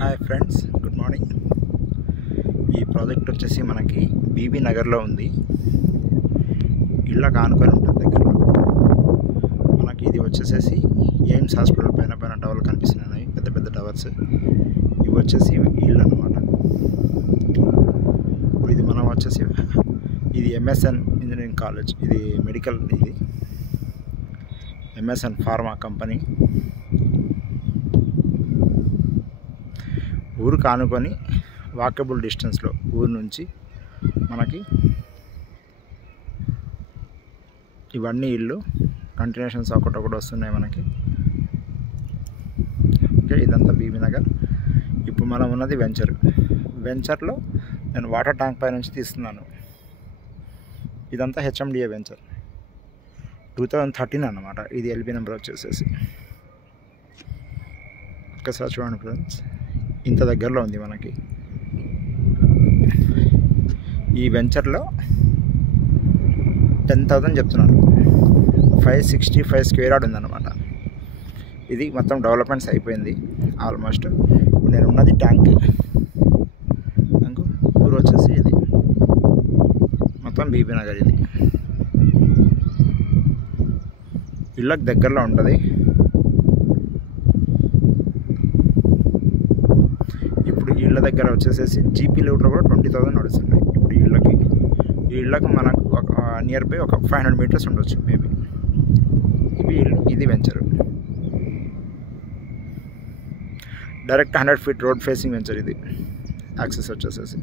Hi friends, good morning. ఈ project వచ్చేసి మనకి బీబీ నగర్లో ఉంది. ఇళ్ళకి ఆనుకొని ఉంటుంది దగ్గరలో. మనకి ఇది వచ్చేసేసి ఎయిమ్స్ హాస్పిటల్ పైన టవర్లు కనిపిస్తున్నాయి, పెద్ద పెద్ద టవర్స్. ఇవి వచ్చేసి ఇళ్ళు అన్నమాట. ఇది మనం వచ్చేసి ఇది ఎంఎస్ఎన్ ఇంజనీరింగ్ కాలేజ్, ఇది మెడికల్, ఇది ఎంఎస్ఎన్ ఫార్మా కంపెనీ. ఊరు కానుకొని వాకబుల్ డిస్టెన్స్లో ఊరు నుంచి మనకి ఇవన్నీ ఇల్లు కంటిన్యూషన్స్ ఒకటొకటి వస్తున్నాయి మనకి. ఓకే, ఇదంతా బీబీ నగర్. ఇప్పుడు మనం ఉన్నది వెంచర్లో నేను వాటర్ ట్యాంక్ పై నుంచి తీస్తున్నాను. ఇదంతా హెచ్ఎండిఏ వెంచర్ 2013 అన్నమాట. ఇది ఎల్బీ నెంబర్ వచ్చేసేసి ఒక్కసారి చూడండి ఫ్రెండ్స్, ఇంత దగ్గరలో ఉంది మనకి. ఈ వెంచర్లో 10,000 చెప్తున్నారు. 565 స్క్వేర్ యార్డ్ ఉందన్నమాట. ఇది మొత్తం డెవలప్మెంట్స్ అయిపోయింది ఆల్మోస్ట్. ఇప్పుడు నేను ఉన్నది ట్యాంక్. ఊరు వచ్చేసి ఇది మొత్తం బీబీ నగర్. ఇది ఇళ్ళకి దగ్గరలో ఉంటుంది. ఇప్పుడు ఇళ్ళ దగ్గర వచ్చేసేసి జీపీ లెవెల్లో కూడా 20,000 నడుస్తున్నాయి ఇప్పుడు ఇళ్ళకి. ఈ ఇళ్ళకి మనకు ఒక నియర్ బై ఒక 500 మీటర్స్ ఉండొచ్చు మేబీ. ఇవి ఇల్లు, ఇది venture. Direct 100 feet road facing venture ఇది. యాక్సెస్ వచ్చేసేసి